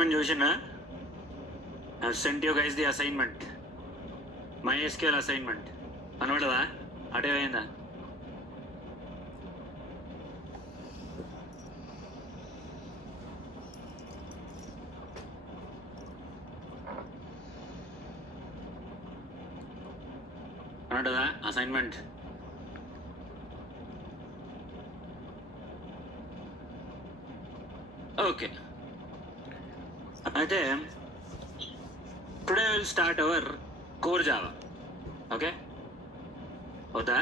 assignment chusina. I've sent you guys the assignment. MySQL assignment. Anvadada? Ate vayinda? Anvadada? Assignment. Okay. Today we'll start our core Java. Okay? వద్దా?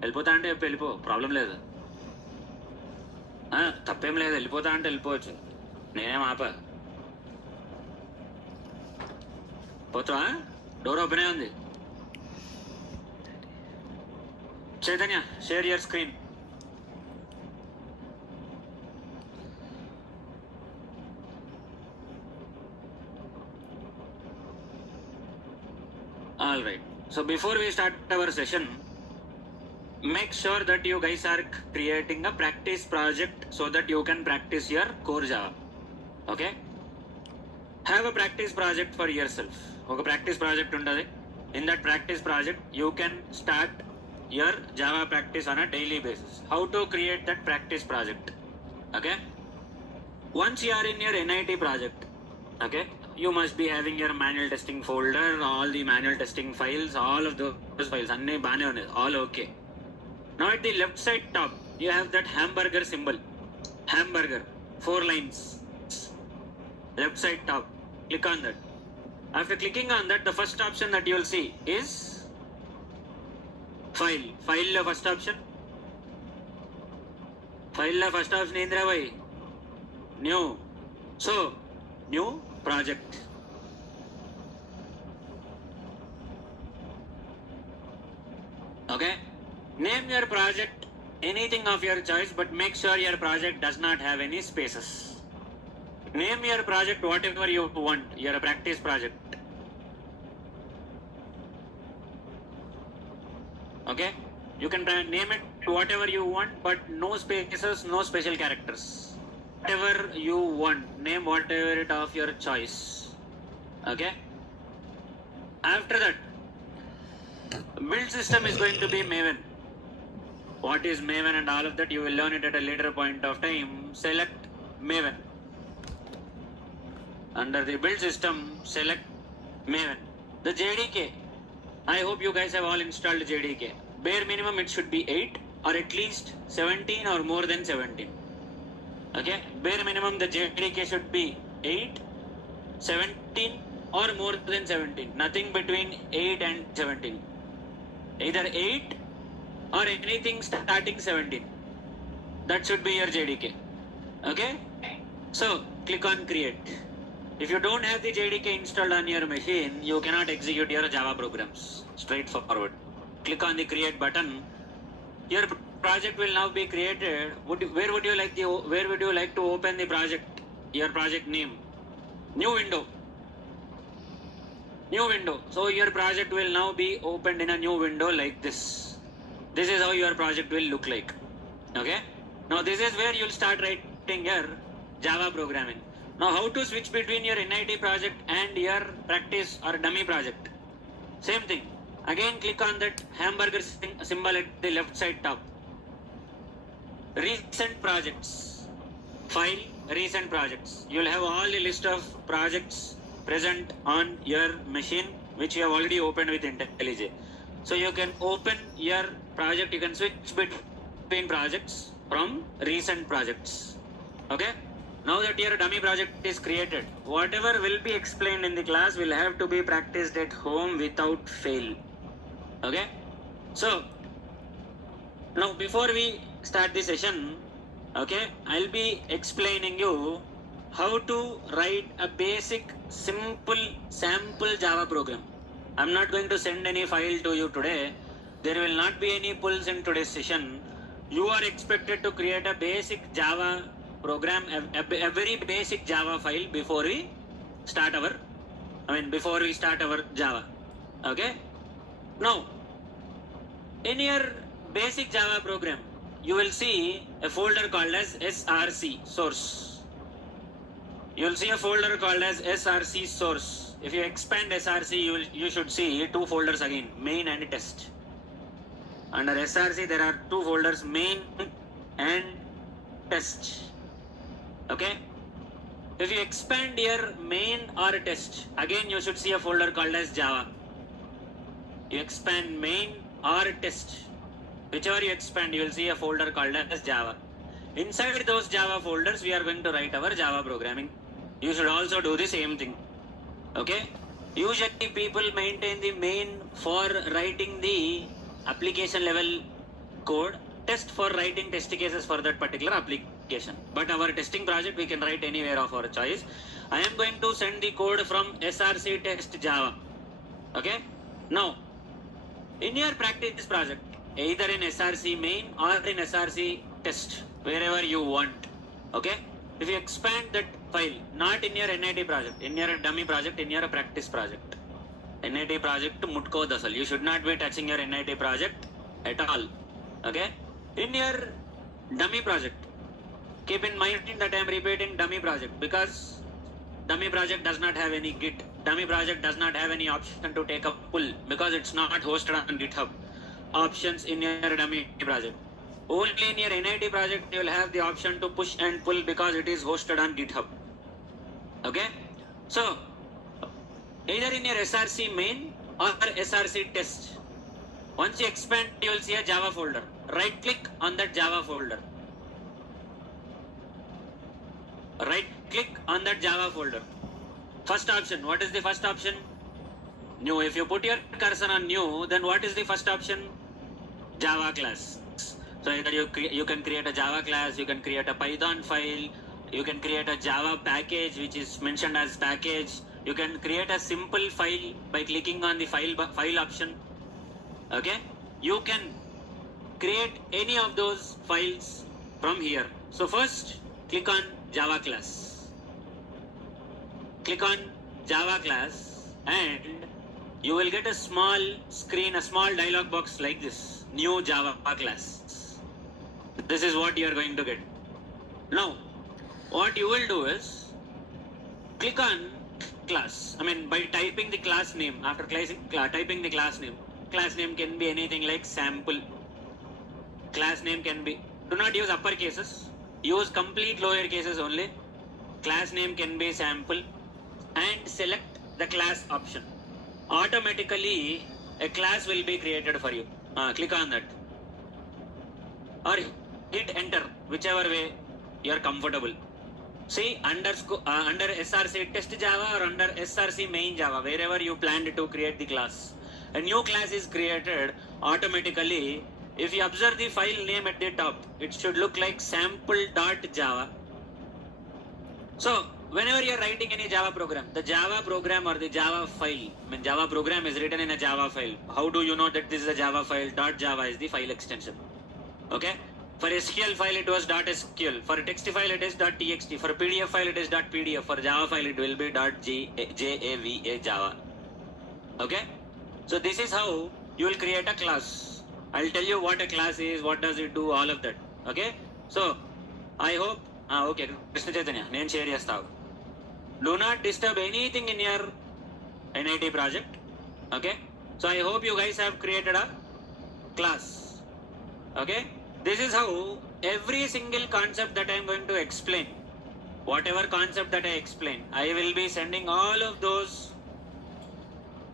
వెళ్ళిపోతా అంటే వెళ్ళిపో, problem లేదు. తప్పేం లేదు, వెళ్ళిపోతా అంటే వెళ్ళిపోవచ్చు, నేనేం ఆపా. పోతావా? డోర్ ఓపెన్ అయి ఉంది. Chaitanya, share your screen. All right. So before we start our session, make sure that you guys are creating a practice project so that you can practice your core Java. Okay? Have a practice project for yourself. Okay, practice project undadi. In that practice project, you can start your Java practice on a daily basis. How to create that practice project? Okay? Once you are in your NIT project, okay, you must be having your manual testing folder, all the manual testing files, all of those files, anne baane unnadi, all okay. Now at the left side top, you have that hamburger symbol. Hamburger, 4 lines. Left side top, click on that. After clicking on that, the first option that you will see is file. File lo first option. File lo first option endra bhai? New. So, new project. Okay? Name your project anything of your choice, but make sure your project does not have any spaces. Name your project whatever you want, your practice project. Okay? You can name it whatever you want, but no spaces, no special characters. Whatever you want, name whatever it of your choice. Okay? After that, build system is going to be Maven. What is Maven and all of that, you will learn it at a later point of time. Select Maven. Under the build system, select Maven. The JDK, I hope you guys have all installed JDK. Bare minimum it should be 8 or at least 17 or more than 17. Okay, bare minimum the JDK should be 8, 17 or more than 17. Nothing between 8 and 17. Either 8 or anything starting 17. That should be your JDK. Okay, so click on create. If you don't have the JDK installed on your machine, you cannot execute your Java programs. Straightforward. Click on the create button. Your project will now be created. Where would you like to open the project? Your project name. New window. New window. So your project will now be opened in a new window like this. This is how your project will look like. Okay? Now this is where you'll start writing your Java programming. Now how to switch between your NIT project and your practice or dummy project? Same thing. Again click on that hamburger symbol at the left side top. Recent projects. File, recent projects. You'll have all the list of projects present on your machine which you have already opened with IntelliJ. So you can open your project, you can switch between projects from recent projects. Okay? Now that your dummy project is created, whatever will be explained in the class will have to be practiced at home without fail. Okay? So, now before we start the session, okay, I'll be explaining you how to write a basic, simple, sample Java program. I'm not going to send any file to you today. There will not be any pulls in today's session. You are expected to create a basic Java program, a very basic Java file before we start our Java. Okay? Now, in your basic Java program, you will see a folder called as src, source. you'll see a folder called as src source. If you expand src, you should see two folders again, main and test. Under src there are two folders, main and test. Okay, if you expand here main or test, again you should see a folder called as java. You expand main or test, whichever you expand, you will see a folder called as java. Inside those java folders we are going to write our java programming. You should also do the same thing. Okay, usually people maintain the main for writing the application level code, test for writing test cases for that particular application. But our testing project we can write anywhere of our choice. I am going to send the code from src test java. Okay, now in your practice project, either in src main or in src test, wherever you want. Okay, if you expand that file, not in your NIT project, in your dummy project, in your practice project. NIT project mutko dasal. You should not be touching your NIT project at all. Okay, in your dummy project, keep in mind that I am repeating dummy project because dummy project does not have any git. Dummy project does not have any option to take a pull because it's not hosted on GitHub. Options in your dummy project. Only in your NIT project you will have the option to push and pull because it is hosted on GitHub. Okay, so either in your src main or src test, once you expand, you will see a java folder. Right click on that java folder. Right click on that java folder. First option, what is the first option? New. If you put your cursor on new, then what is the first option? Java class. So either you can create a Java class, you can create a Python file, you can create a Java package which is mentioned as package. You can create a simple file by clicking on the file option. Okay, you can create any of those files from here. So first click on Java class. Click on Java class and you will get a small screen, a small dialog box like this, new Java class. This is what you are going to get. Now, what you will do is click on class. By typing the class name, after typing the class name can be anything like sample. Class name can be, do not use upper cases, use complete lower cases only. Class name can be sample and select the class option. Automatically a class will be created for you. Click on that or hit enter, whichever way you are comfortable. See, under src test java or under src main java, wherever you planned to create the class, a new class is created automatically. If you observe the file name at the top, it should look like sample.java. So whenever you are writing any Java program, the Java program or the Java file, Java program is written in a Java file. How do you know that this is a Java file? .java is the file extension. Okay, for SQL file it was .sql, for text file it is .txt, for PDF file it is .pdf, for Java file it will be .java Java. Okay, so this is how you will create a class. I'll tell you what a class is, what does it do, all of that. Okay, so I hope okay, Krishna Chaitanya, name share chestavu. Do not disturb anything in your NIT project. Okay, so I hope you guys have created a class. Okay, this is how every single concept that I am going to explain, whatever concept that I explain, I will be sending all of those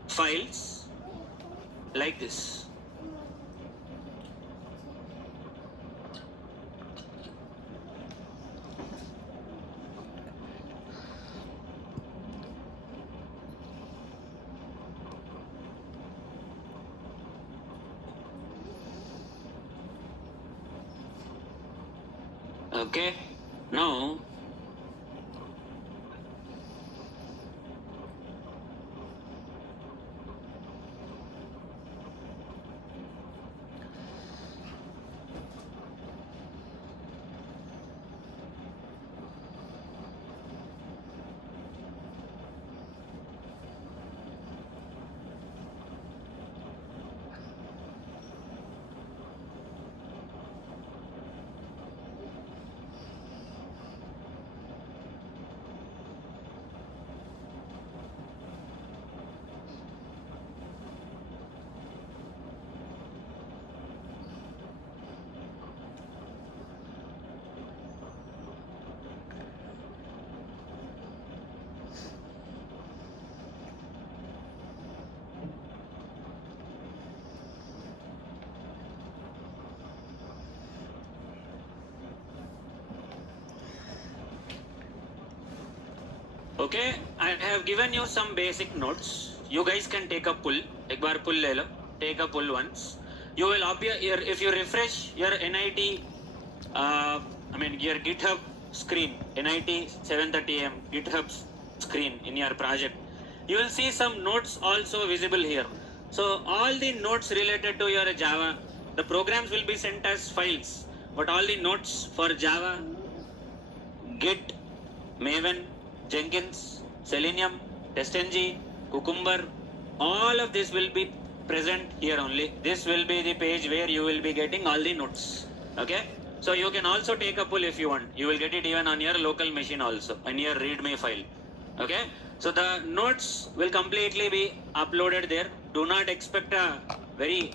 files like this. Okay, now Okay, I have given you some basic notes. You guys can take a pull. एक बार pull ले लो. Take a pull once. You will appear here if you refresh your NIT. Your GitHub screen, NIT 730M GitHub screen in your project. You will see some notes also visible here. So all the notes related to your Java, the programs will be sent as files. But all the notes for Java, Git, Maven, Jenkins, Selenium, TestNG, Cucumber, all of this will be present here only. This will be the page where you will be getting all the notes. Okay? So you can also take a pull if you want. You will get it even on your local machine also, in your readme file. Okay? So the notes will completely be uploaded there. Do not expect a very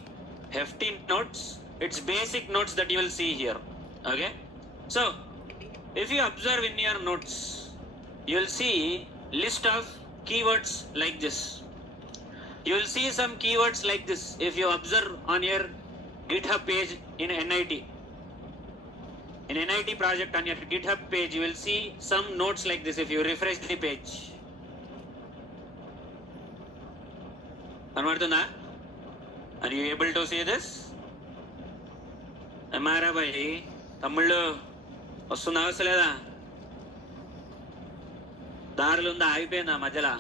hefty notes. It's basic notes that you will see here. Okay? So if you observe in your notes, you will see list of keywords like this. You will see some keywords like this if you observe on your GitHub page in NIT. In NIT project on your GitHub page, you will see some notes like this if you refresh the page. Anvarduna, are you able to see this? Amara bhai, Tamillo, వస్తుందా వస్తలేదా? దారులు ఉందా, ఆగిపోయిందా మధ్యలో?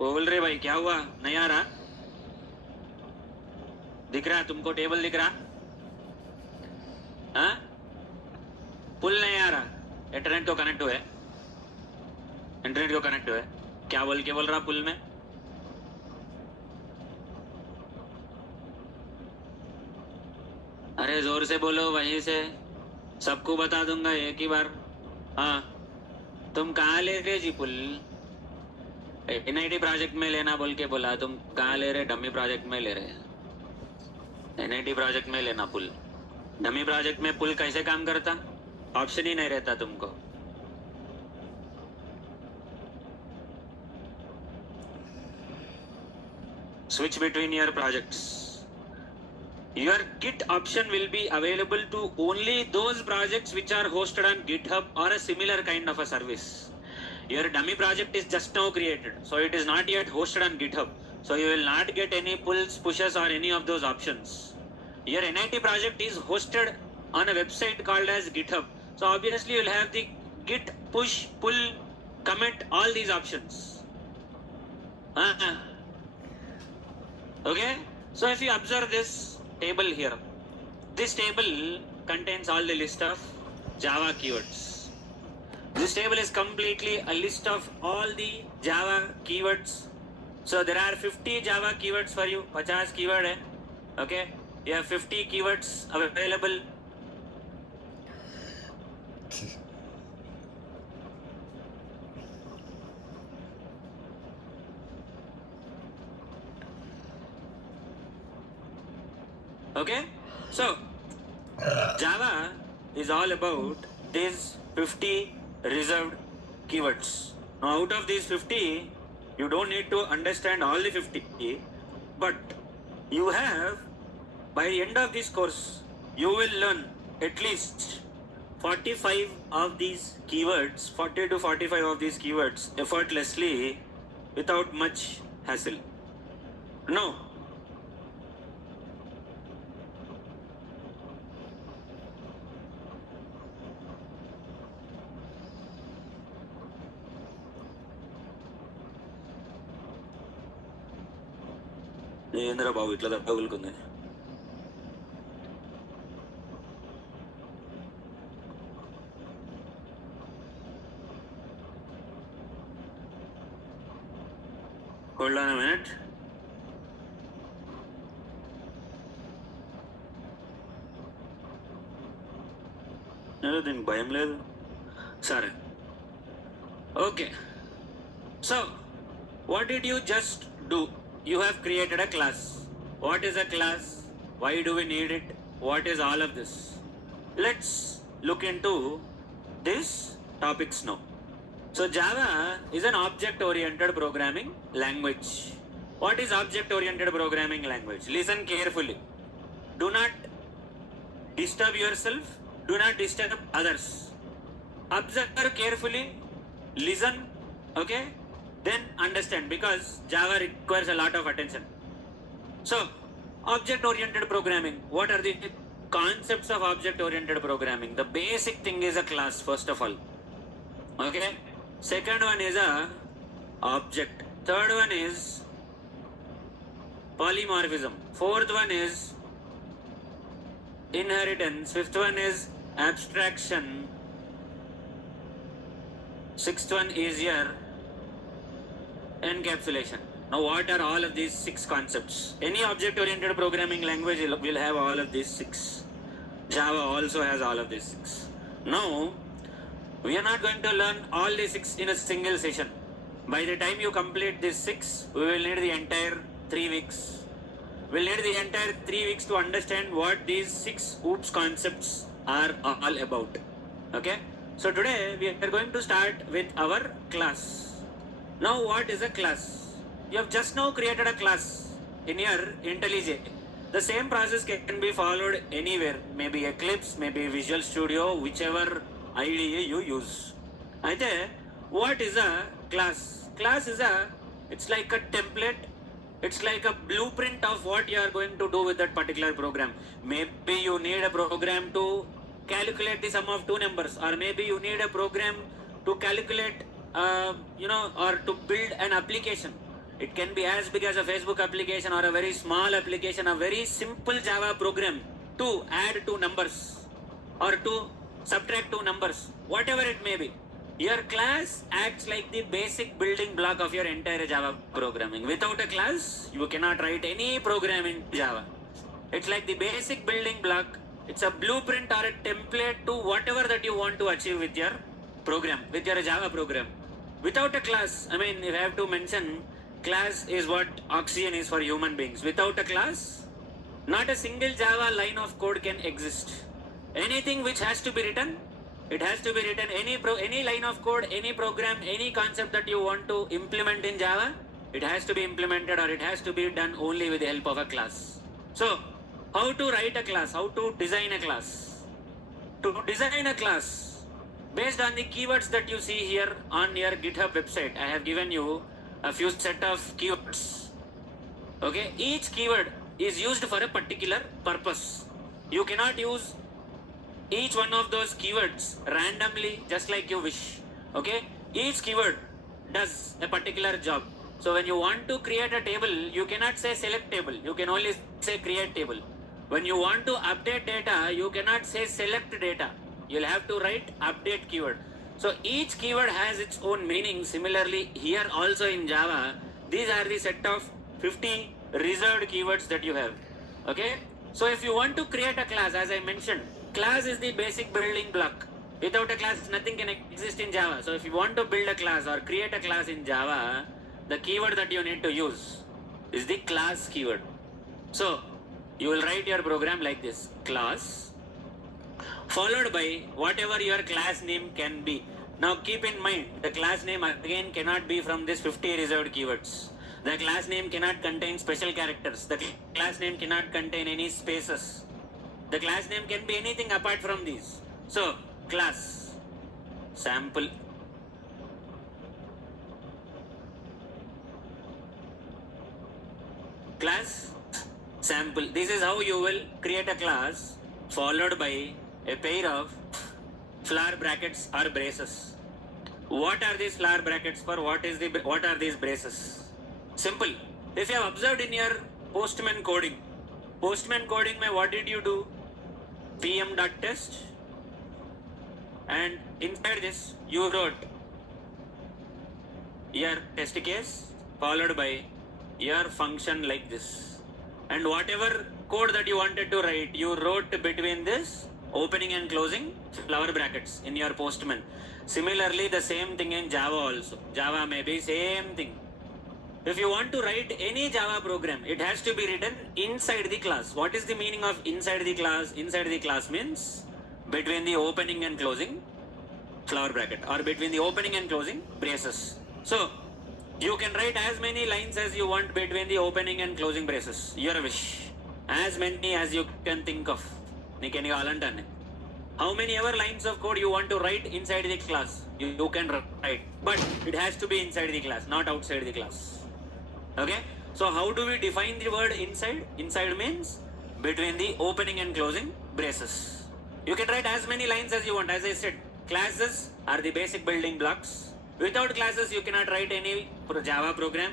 बोल रहे भाई, क्या हुआ? नहीं आ रहा? दिख रहा तुमको? टेबल दिख रहा? हाँ? पुल नहीं आ रहा? इंटरनेट को कनेक्ट हुआ है? इंटरनेट को कनेक्ट हुआ है? क्या बोल रहा पुल में? अरे जोर से बोलो, वहीं से सबको बता दूंगा एक ही बार. हाँ, तुम कहाँ ले रहे जी पुल? NIT प्रोजेक्ट में लेना बोल के बोला. तुम कहाँ ले रहे? डमी प्रोजेक्ट में ले रहे. NIT प्रोजेक्ट में लेना पुल. डमी प्रोजेक्ट में पुल कैसे काम करता? ऑप्शन ही नहीं रहता तुमको. Switch between your projects. Your Git option will be available to only those projects which are hosted on GitHub or a similar kind of a service. Your dummy project is just now created, so it is not yet hosted on GitHub. So you will not get any pulls, pushes or any of those options. Your NIT project is hosted on a website called as GitHub. So obviously you will have the Git, push, pull, commit, all these options. Okay? So if you observe this table here, this table contains all the list of Java keywords. This table is completely a list of all the Java keywords. So there are 50 Java keywords for you. 50 keyword hai. Okay? You have 50 keywords available. Okay? So, Java is all about these 50 reserved keywords. Now, out of these 50, you don't need to understand all the 50, but you have, by the end of this course, you will learn at least 45 of these keywords, 40 to 45 of these keywords effortlessly without much hassle. No. ఏంద్రా బాబు ఇట్లా తగులుకుంది? Hold on a minute. దీనికి భయం లేదు. సరే, okay. So what did you just do? You have created a class. What is a class? Why do we need it? What is all of this? Let's look into these topics now. So Java is an object-oriented programming language. What is object-oriented programming language? Listen carefully. Do not disturb yourself. Do not disturb others. Observe carefully, listen, okay? Then understand, because Java requires a lot of attention. So, object-oriented programming. What are the concepts of object-oriented programming? The basic thing is a class, first of all. Okay? Second one is a object. Third one is polymorphism. Fourth one is inheritance. Fifth one is abstraction. Sixth one is your encapsulation. Now, what are all of these 6 concepts? Any object-oriented programming language will have all of these 6. Java also has all of these 6. Now, we are not going to learn all these 6 in a single session. By the time you complete these 6, we will need the entire 3 weeks. We'll need the entire 3 weeks to understand what these 6 OOPS concepts are all about. Okay? So today we are going to start with our class. Now, what is a class? You have just now created a class in your IntelliJ. The same process can be followed anywhere. Maybe Eclipse, maybe Visual Studio, whichever IDE you use. Aithe, what is a class? Class is it's like a template. It's like a blueprint of what you are going to do with that particular program. Maybe you need a program to calculate the sum of 2 numbers, or maybe you need a program to calculate, or to build an application. It can be as big as a Facebook application or a very small application, a very simple Java program to add 2 numbers or to subtract 2 numbers, whatever it may be. Your class acts like the basic building block of your entire Java programming. Without a class, you cannot write any program in Java. It's like the basic building block. It's a blueprint or a template to whatever that you want to achieve with your program, with your Java program. Without a class, if I have to mention, class is what oxygen is for human beings. Without a class, not a single Java line of code can exist. Anything which has to be written, it has to be written. Any line of code, any program, any concept that you want to implement in Java, it has to be implemented, or it has to be done only with the help of a class. So, how to write a class? How to design a class? To design a class, based on the keywords that you see here on your GitHub website, I have given you a few set of keywords. Okay, each keyword is used for a particular purpose. You cannot use each one of those keywords randomly, just like you wish. Okay, each keyword does a particular job. So when you want to create a table, you cannot say select table, you can only say create table. When you want to update data, you cannot say select data, you'll have to write update keyword. So each keyword has its own meaning. Similarly, here also in Java, these are the set of 50 reserved keywords that you have. Okay, so if you want to create a class, as I mentioned, class is the basic building block. Without a class, nothing can exist in Java. So if you want to build a class or create a class in Java, the keyword that you need to use is the class keyword. So you will write your program like this: class, followed by whatever your class name can be. Now keep in mind, the class name again cannot be from these 50 reserved keywords. The class name cannot contain special characters. The class name cannot contain any spaces. The class name can be anything apart from these. So, class, sample, class, sample. This is how you will create a class, followed by a pair of flower brackets or braces. What are these flower brackets for? What are these braces? Simple. If you have observed in your Postman coding, what did you do? pm.test, and inside this you wrote your test case followed by your function like this, and whatever code that you wanted to write, you wrote between this opening and closing flower brackets in your Postman. Similarly, the same thing in Java also. Java may be same thing. If you want to write any Java program, it has to be written inside the class. What is the meaning of inside the class? Inside the class means between the opening and closing flower bracket, or between the opening and closing braces. So you can write as many lines as you want between the opening and closing braces. Your wish. As many as you can think of. నీకెన్ని కావాలంటే How many ever lines of code you want to write inside the class, you can write, but it has to be inside the class, not outside the class. Okay, so how do we define the word inside? Inside means between the opening and closing braces. You can write as many lines as you want. As I said, classes are the basic building blocks. Without classes, you cannot write any Java program.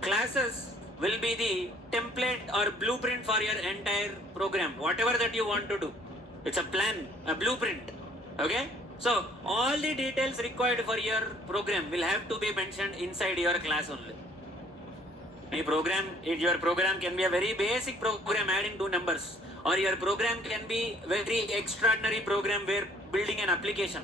Classes will be the template or blueprint for your entire program, whatever that you want to do. It's a plan, a blueprint. Okay, so all the details required for your program will have to be mentioned inside your class only. Your program can be a very basic program adding two numbers, or your program can be very extraordinary program where building an application,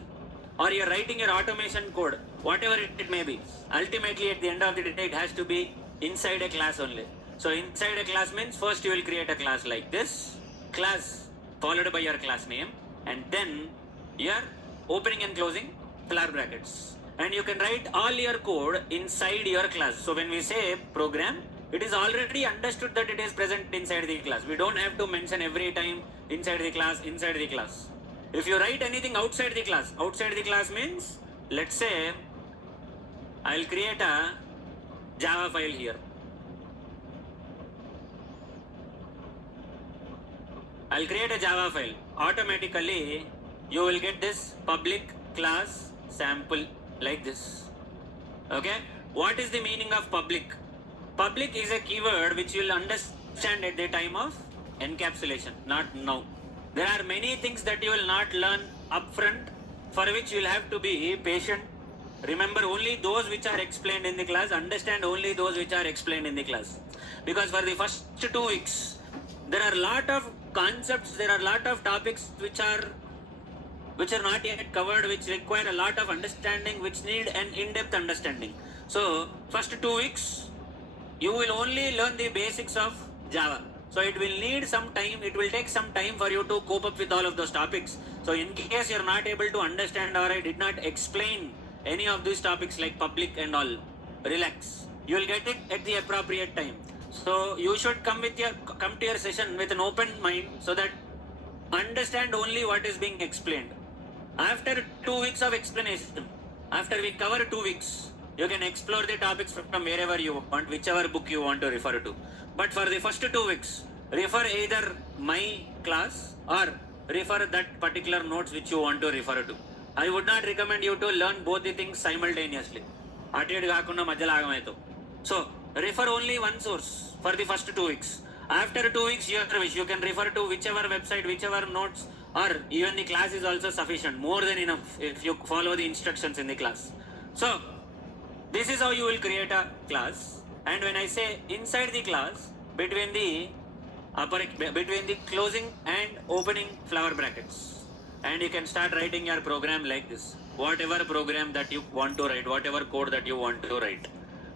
or you're writing your automation code, whatever it may be. Ultimately, at the end of the day, it has to be inside a class only. So inside a class means first you will create a class like this, class followed by your class name, and then your opening and closing flower brackets. And you can write all your code inside your class. So when we say program, it is already understood that it is present inside the class. We don't have to mention every time inside the class, inside the class. If you write anything outside the class means, let's say, I'll create a Java file here. I'll create a Java file. Automatically, you will get this public class sample like this. Okay, what is the meaning of public? Public is a keyword which you will understand at the time of encapsulation, not now. There are many things that you will not learn upfront, for which you will have to be patient. Remember only those which are explained in the class, understand only those which are explained in the class. Because for the first 2 weeks, there are a lot of concepts, there are a lot of topics which are not yet covered, which require a lot of understanding, which need an in-depth understanding. So first 2 weeks, you will only learn the basics of Java. So it will need some time, it will take some time for you to cope up with all of those topics. So in case you're not able to understand, or I did not explain any of these topics like public and all, relax. You will get it at the appropriate time. So you should come to your session with an open mind, so that understand only what is being explained. After 2 weeks of explanation, after we cover 2 weeks, you can explore the topics from wherever you want, whichever book you want to refer to. But for the first 2 weeks, refer either my class or refer that particular notes which you want to refer to. I would not recommend you to learn both the things simultaneously. So refer only one source for the first 2 weeks. After 2 weeks, you can refer to whichever website, whichever notes, or even the class is also sufficient, more than enough if you follow the instructions in the class. So this is how you will create a class. And when I say inside the class, between the closing and opening flower brackets, and you can start writing your program like this. Whatever program that you want to write, whatever code that you want to write.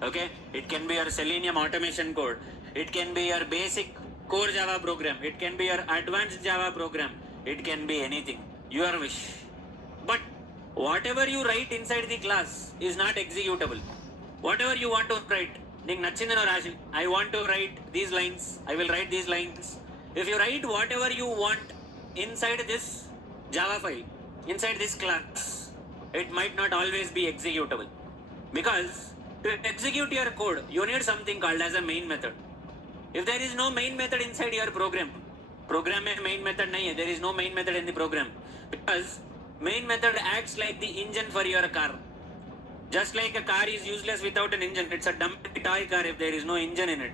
Okay, it can be your Selenium automation code, it can be your basic core Java program, it can be your advanced Java program, it can be anything, your wish. But whatever you write inside the class is not executable. Whatever you want to write, I want to write these lines, I will write these lines. If you write whatever you want inside this Java file, inside this class, it might not always be executable. Because to execute your code, you need something called as a main method. If there is no main method inside your program में main method नहीं है, there is no main method in the program, because main method acts like the engine for your car. Just like a car is useless without an engine, it's a dumb toy car if there is no engine in it.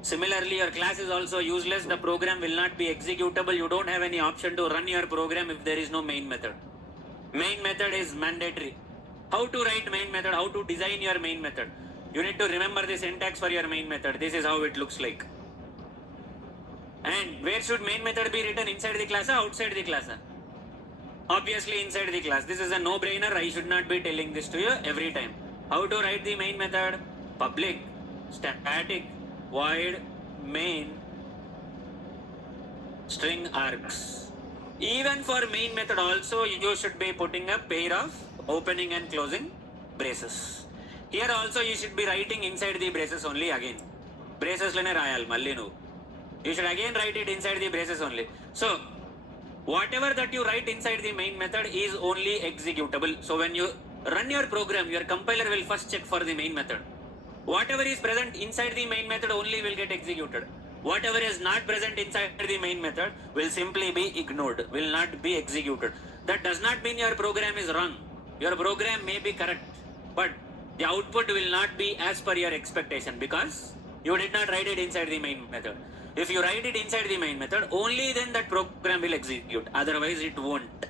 Similarly, your class is also useless, the program will not be executable, you don't have any option to run your program if there is no main method. Main method is mandatory. How to write main method, how to design your main method. You need to remember the syntax for your main method. This is how it looks like. And where should main method be written, inside the class or outside the class? Obviously inside the class. This is a no-brainer. I should not be telling this to you every time. How to write the main method? Public static void main string args. Even for main method also, you should be putting a pair of opening and closing braces. Here also you should be writing inside the braces only again. Braces lene rayal malli nu. You should again write it inside the braces only. So whatever that you write inside the main method is only executable. So when you run your program, your compiler will first check for the main method. Whatever is present inside the main method only will get executed. Whatever is not present inside the main method will simply be ignored, will not be executed. That does not mean your program is wrong. Your program may be correct, but the output will not be as per your expectation because you did not write it inside the main method. If you write it inside the main method, only then that program will execute. Otherwise, it won't.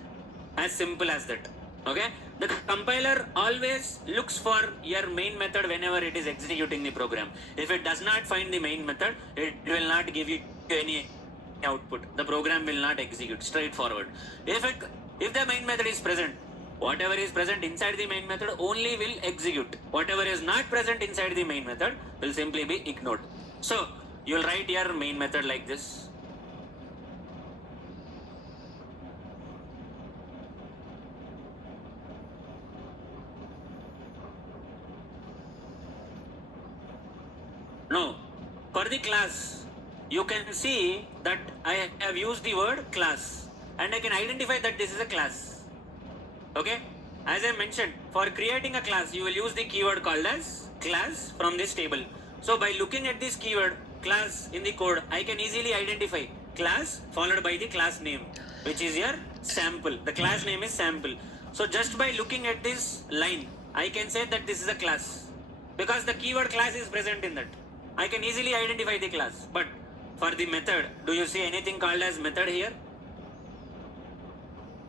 As simple as that. Okay? The compiler always looks for your main method whenever it is executing the program. If it does not find the main method, it will not give you any output. The program will not execute straightforward. If the main method is present, whatever is present inside the main method only will execute. Whatever is not present inside the main method will simply be ignored. So, you will write your main method like this. Now, for the class, you can see that I have used the word class and I can identify that this is a class. Okay? As I mentioned, for creating a class, you will use the keyword called as class from this table. So by looking at this keyword class in the code, I can easily identify class followed by the class name, which is your sample. The class name is sample. So just by looking at this line, I can say that this is a class because the keyword class is present in that. I can easily identify the class. But for the method, do you see anything called as method here?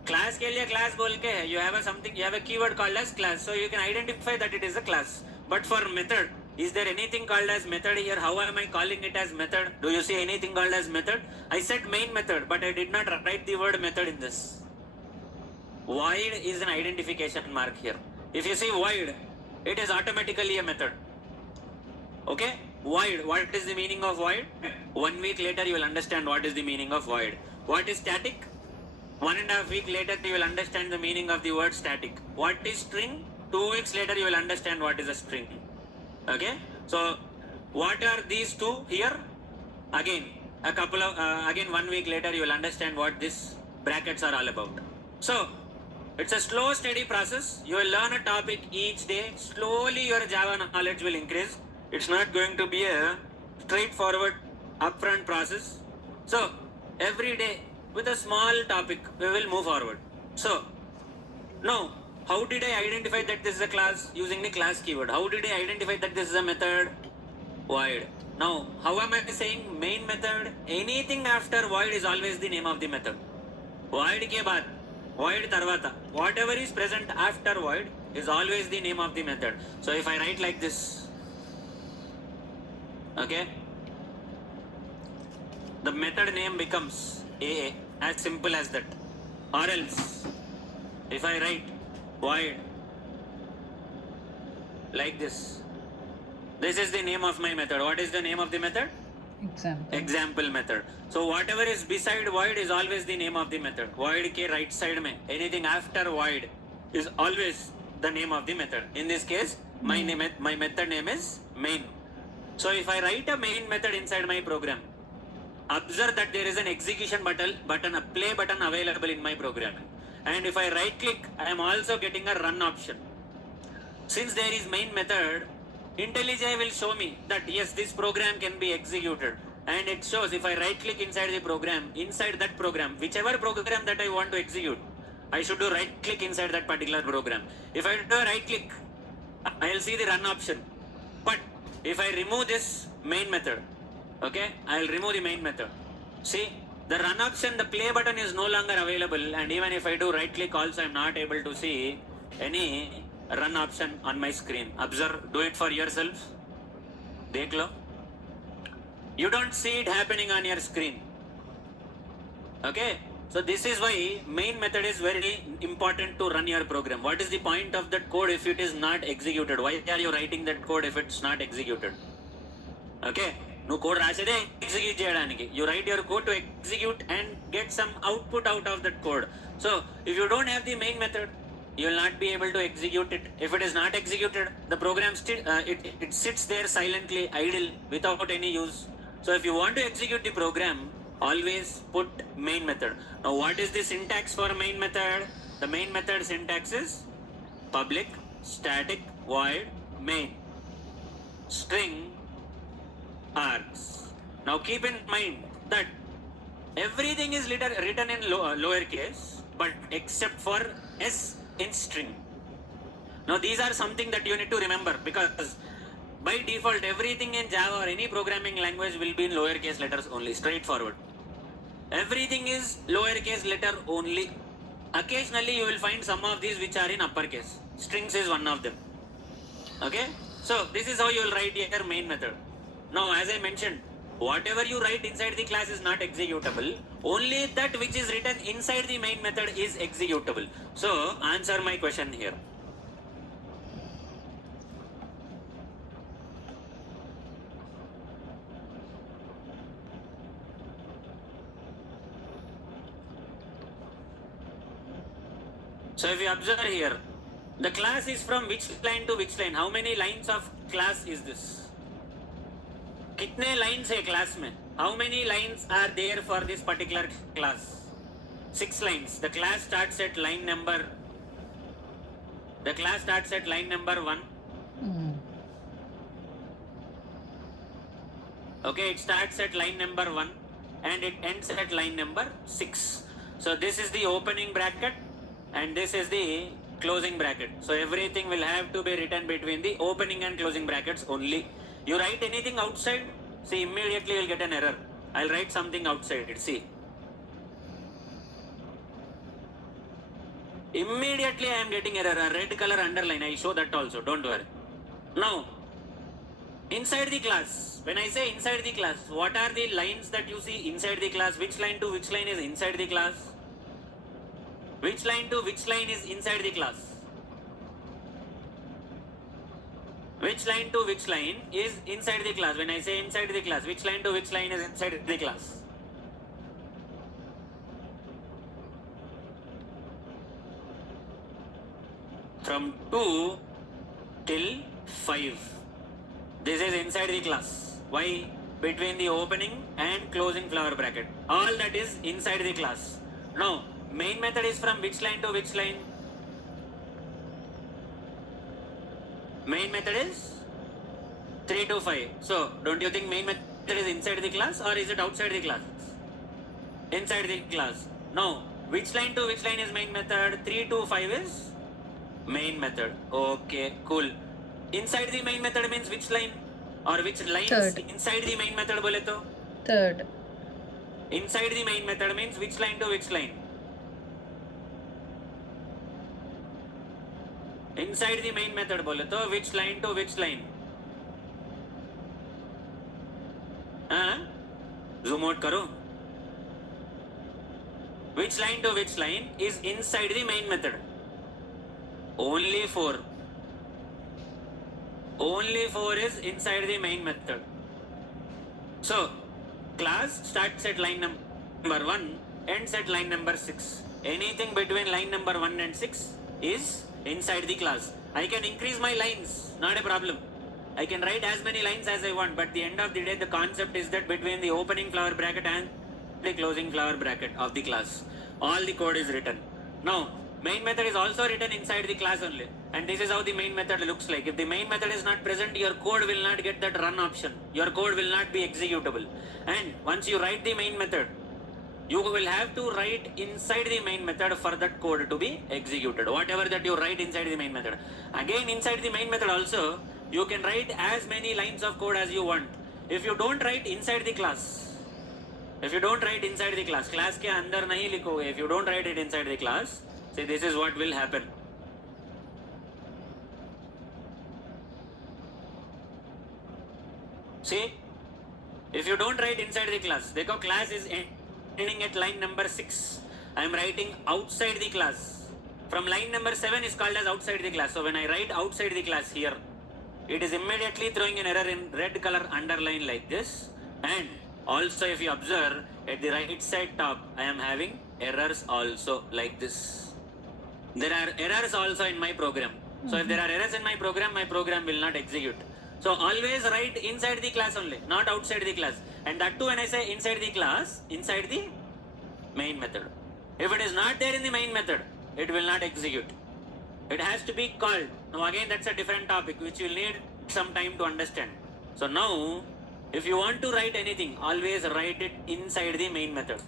Class के लिए class बोल के है. You have a keyword called as class, so you can identify that it is a class. But for method, is there anything called as method here? How am I calling it as method? Do you see anything called as method? I said main method, but I did not write the word method in this. Void is an identification mark here. If you see void, it is automatically a method. Okay? Void. What is the meaning of void? 1 week later you will understand what is the meaning of void. What is static? 1.5 weeks later you will understand the meaning of the word static. What is string? 2 weeks later you will understand what is a string. Okay? So, what are these two here? Again, again 1 week later you will understand what these brackets are all about. So, it's a slow steady process. You will learn a topic each day. Slowly your Java knowledge will increase. It's not going to be a straightforward upfront process. So, every day with a small topic, we will move forward. So, now, how did I identify that this is a class? Using the class keyword. How did I identify that this is a method? Void. Now, how am I saying main method? Anything after void is always the name of the method. Void ke baad, void tarvata. Whatever is present after void is always the name of the method. So, if I write like this, okay, the method name becomes AA, as simple as that. Or else, if I write void like this, this is the name of my method. What is the name of the method? Example method. So whatever is beside void is always the name of the method. Void ke right side mein, anything after void is always the name of the method. In this case, my method name is main. So if I write a main method inside my program, observe that there is an execution button, a play button available in my program. And if I right click, I am also getting a run option. Since there is main method, IntelliJ will show me that yes, this program can be executed. And it shows if I right click inside the program, inside that program, whichever program that I want to execute, I should do right click inside that particular program. If I do a right click, I will see the run option. But if I remove this main method, okay, I will remove the main method. See, the run option, the play button is no longer available, and even if I do right click also, I am not able to see any run option on my screen. Observe, do it for yourself. Dekh lo. You don't see it happening on your screen. Okay, so this is why main method is very important to run your program. What is the point of that code if it is not executed? Why are you writing that code if it's not executed? Okay, no code రాసేదే execute చేయడానికి. You write your code to execute and get some output out of that code. So if you don't have the main method, you will not be able to execute it. If it is not executed, the program still it sits there silently idle without any use. So if you want to execute the program, Always put main method. Now what is the syntax for main method? The main method syntax is public static void main string args. Now keep in mind that everything is written in lowercase, but except for s in string. Now these are something that you need to remember, because by default everything in Java or any programming language will be in lowercase letters only, straightforward. Everything is lowercase letter only. Occasionally you will find some of these which are in uppercase. Strings is one of them. Okay, so this is how you will write your main method. Now as I mentioned, whatever you write inside the class is not executable. Only that which is written inside the main method is executable. So answer my question here. So if you observe here, the class is from which line to which line? How many lines of class is this? कितने lines है class में? How many lines are there for this particular class? 6 lines. The class starts at line number 1. Okay, it starts at line number 1 and it ends at line number 6. So this is the opening bracket and this is the closing bracket. So everything will have to be written between the opening and closing brackets only. You write anything outside, see, immediately you'll get an error. I'll write something outside, see. Immediately I am getting error, a red color underline. I show that also, don't worry. Now, inside the class, when I say inside the class, what are the lines that you see inside the class? Which line to which line is inside the class? Which line to which line is inside the class? Which line to which line is inside the class? When I say inside the class, which line to which line is inside the class? From 2 till 5. This is inside the class. Why? Between the opening and closing flower bracket. All that is inside the class. Now, main method is from which line to which line? Main method is 3 to 5. So, don't you think main method is inside the class or is it outside the class? Inside the class. Now, which line to which line is main method? 3 to 5 is main method. Okay, cool. Inside the main method means which line? Or which lines Third. inside the main method bole to? Third. Inside the main method means which line to which line? Inside the main method bole to which line to which line? Zoom out karo. Which line to which line is inside the main method? Only 4. Only 4 is inside the main method. So, class starts at line number 1, ends at line number 6. Anything between line number 1 and 6 is inside the class. I can increase my lines, not a problem. I can write as many lines as I want, but at the end of the day, the concept is that between the opening flower bracket and the closing flower bracket of the class, all the code is written. Now, main method is also written inside the class only, and this is how the main method looks like. If the main method is not present, your code will not get that run option. Your code will not be executable. And once you write the main method, you will have to write inside the main method for that code to be executed. Whatever that you write inside the main method. Again, inside the main method also, you can write as many lines of code as you want. If you don't write inside the class, class के अंदर नहीं लिखोगे, if you don't write it inside the class, see, this is what will happen. See, if you don't write inside the class, देखो class is ending at line number 6. I am writing outside the class. From line number 7 is called as outside the class. So when I write outside the class here, it is immediately throwing an error in red color underline like this. And also if you observe at the right side top, I am having errors also like this. There are errors also in my program. So if there are errors in my program will not execute. So always write inside the class only, not outside the class. And that too when I say inside the class, inside the main method. If it is not there in the main method, it will not execute. It has to be called. Now again that's a different topic which you will need some time to understand. So now if you want to write anything, always write it inside the main method.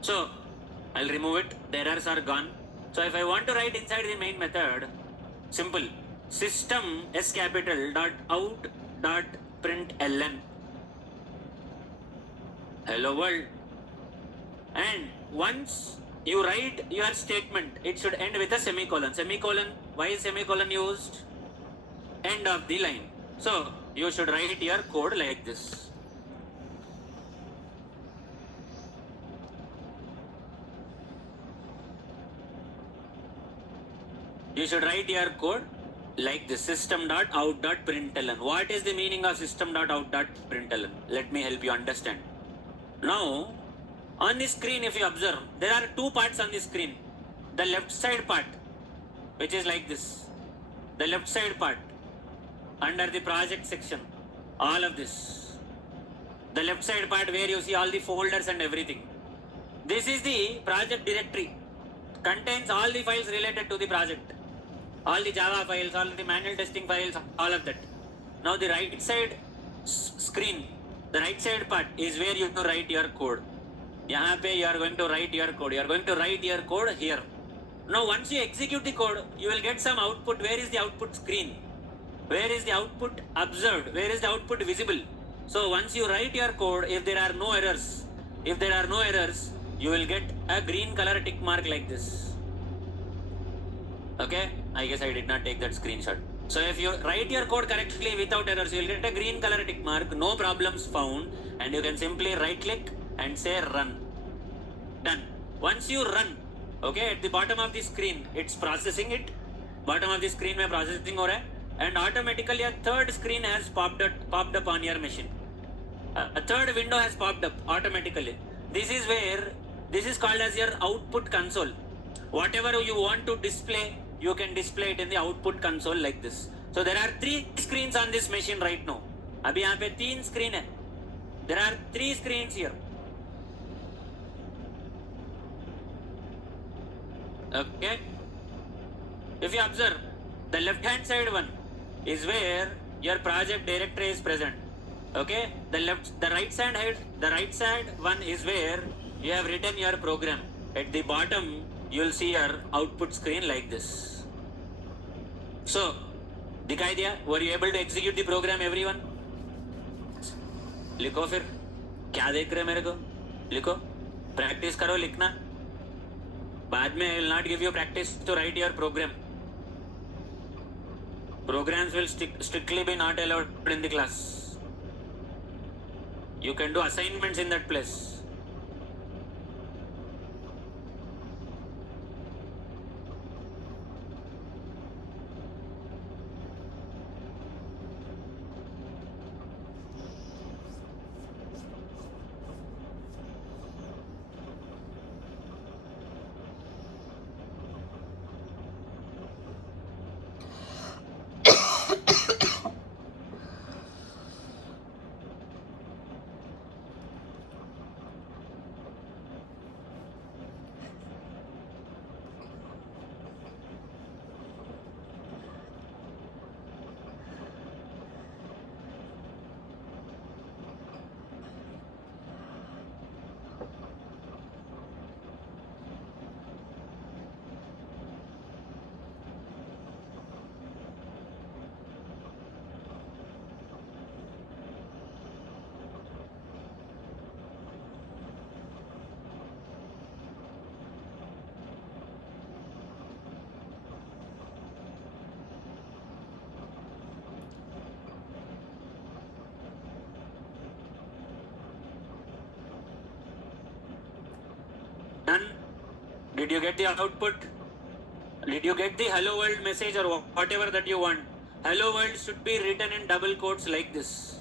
So I'll remove it, the errors are gone. So if I want to write inside the main method, simple, system s capital dot out dot println hello world. And once you write your statement, it should end with a semicolon. Semicolon, why is semicolon used? End of the line. So you should write your code like this. You should write your code like this, system.out.println. What is the meaning of system.out.println? Let me help you understand. Now, on the screen, if you observe, there are two parts on the screen. The left side part, which is like this. The left side part, under the project section, all of this. The left side part where you see all the folders and everything. This is the project directory. Contains all the files related to the project. All the Java files, all the manual testing files, all of that. Now the right side screen, the right side part is where you write your code. Yahan pe you are going to write your code. You are going to write your code here. Now once you execute the code, you will get some output. Where is the output screen? Where is the output observed? Where is the output visible? So once you write your code, if there are no errors, you will get a green color tick mark like this. Okay, I guess I did not take that screenshot. So if you write your code correctly without errors, you will get a green color tick mark, no problems found, and you can simply right click and say run. Done. Once you run, okay, at the bottom of the screen, it's processing it. Bottom of the screen mein processing ho raha hai, and automatically a third screen has popped up on your machine. A third window has popped up automatically. This is called as your output console. Whatever you want to display, you can display it in the output console like this. So there are 3 screens on this machine right now. Abhi yahan pe 3 screen hai. There are 3 screens here. Okay. If you observe, the left hand side one is where your project directory is present. Okay. The right side one is where you have written your program. At the bottom, you will see your output screen like this. So, दिखाई दिया? Were you able to execute the program, everyone? लिखो फिर. क्या देख रहे मेरे को? लिखो. Practice करो लिखना. बाद में I will not give you practice to write your program. Programs will strictly be not allowed in the class. You can do assignments in that place. Done? Did you get the output? Did you get the hello world message or whatever that you want? Hello world should be written in double quotes like this.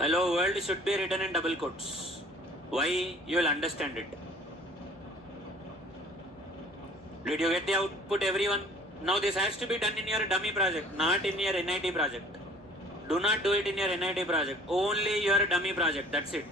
Hello world should be written in double quotes. Why? You will understand it. Did you get the output, everyone? Now this has to be done in your dummy project, not in your NIT project. Do not do it in your NIT project. Only your dummy project. That's it.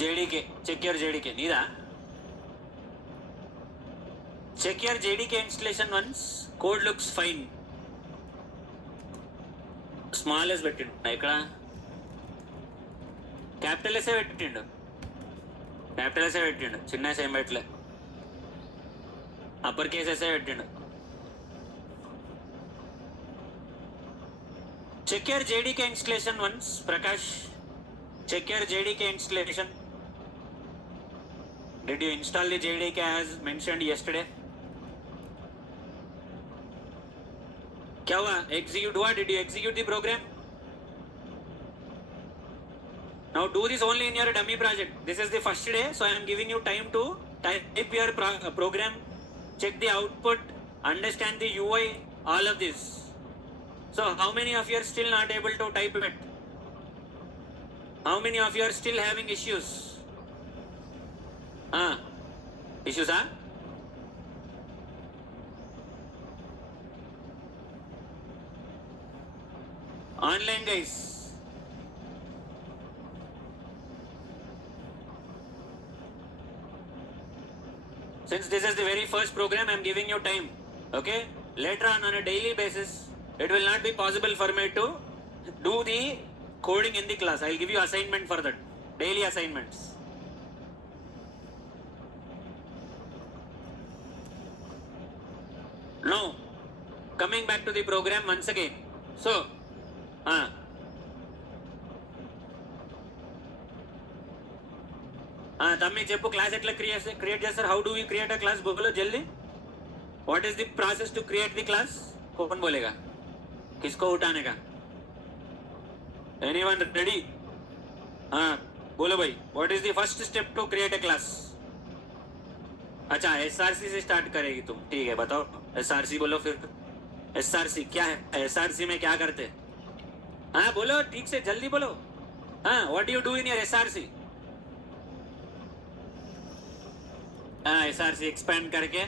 JDK. Check your JDK. Neither. Check your JDK installation once. Code looks fine. Small as పెట్టిండు ఇక్కడ capital SA పెట్టిండు చిన్న S ఏం పెట్టలే upper case ఎస్ఏ పెట్టిండు check your JDK installation once Prakash check your JDK installation did you install the JDK as mentioned yesterday क्या हुआ execute हुआ did you execute the program now do this only in your dummy project this is the first day so I am giving you time to type your program check the output understand the UI all of this so how many of you are still not able to type it how many of you are still having issues issues online guys since this is the very first program I am giving you time okay later on a daily basis it will not be possible for me to do the coding in the class I will give you assignment for that daily assignments now coming back to the program once again so తమ్మి చెప్పు class ఎట్లా create చేస్తారు how do you create a class బోలో జల్దీ what is the process to create the class कौन बोलेगा किसको उठाने का एनीवन रेडी बोलो भाई what is the first step to create a class अच्छा SRC से स्टार्ट करेगी तुम ठीक है बताओ SRC बोलो फिर SRC क्या है SRC में क्या करते बोलो ठीक से जल्दी बोलो what do you do in your SRC SRC expand करके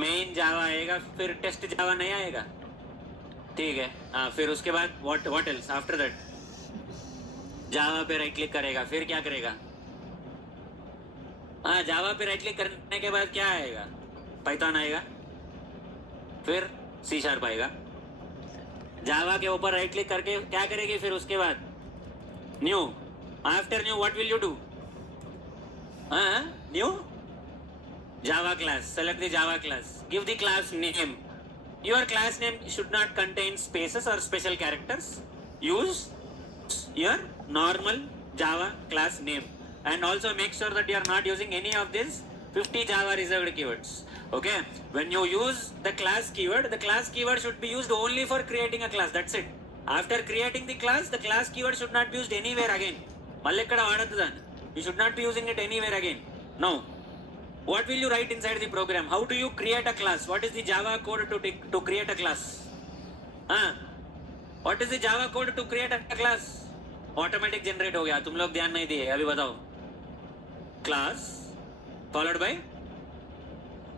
मेन जावा आएगा फिर टेस्ट जावा नहीं आएगा ठीक है फिर उसके बाद व्हाट एल्स आफ्टर दैट जावा पे राइट क्लिक करेगा फिर क्या करेगा जावा पे राइट क्लिक करने के बाद क्या आएगा पाइथन आएगा फिर C# आएगा जावा के ऊपर राइट क्लिक करके क्या करेगी फिर उसके बाद new after knew what will you do new Java class select the Java class give the class name your class name should not contain spaces or special characters use your normal Java class name and also make sure that you are not using any of these 50 Java reserved keywords okay when you use the class keyword should be used only for creating a class that's it after creating the class keyword should not be used anywhere again మళ్ళీ ఎక్కడ వాడద్దు దాన్ని you should not be using it anywhere again now what will you write inside the program how do you create a class what is the Java code to create a class what is the Java code to create a class automatic generate हो गया तुम लोग ध्यान नहीं दिए अभी बताओ class followed by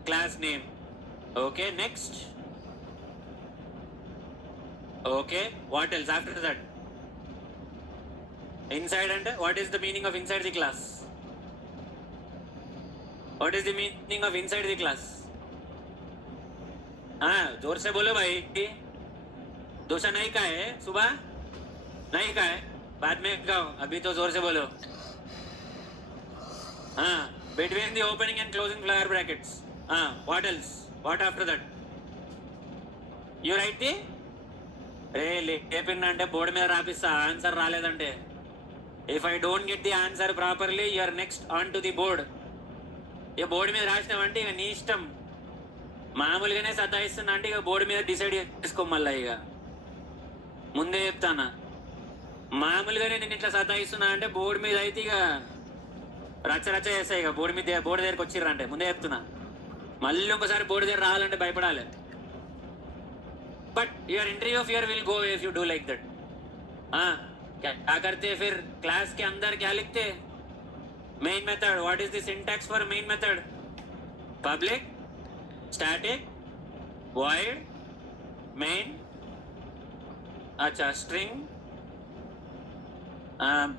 class name okay next okay what else after that inside and what is the meaning of inside the class what is the meaning of inside the class जोर से बोलो भाई दोसा नहीं का है सुबह नहीं का है बाद में कहो अभी तो जोर से बोलो between the opening and closing flare brackets what else what after that you write the లేపిందంటే బోర్డు మీద రాపిస్తా ఆన్సర్ రాలేదంటే if I don't get the answer properly you are next on to the board ఇక board మీద రాసినామంటే ఇక నీ ఇష్టం మామూలుగానే సతాయిస్తున్నా అంటే ఇక బోర్డు మీద డిసైడ్ చేసుకో మళ్ళీ ఇక ముందే చెప్తానా, మామూలుగానే నేను ఇట్లా సతాయిస్తున్నా అంటే బోర్డు మీద అయితే ఇక రచ్చ రచ్చ చేస్తాయి. ఇక బోర్డు దగ్గరికి వచ్చిర్రంటే ముందే చెప్తున్నా. మళ్ళీ ఒకసారి బోర్డు దగ్గర రావాలంటే భయపడాలి. But your interview of year will go if you do like that. हाँ, क्या करते फिर क्लास के अंदर क्या लिखते? Main method. What is the syntax for main method? Public static void main, अच्छा स्ट्रिंग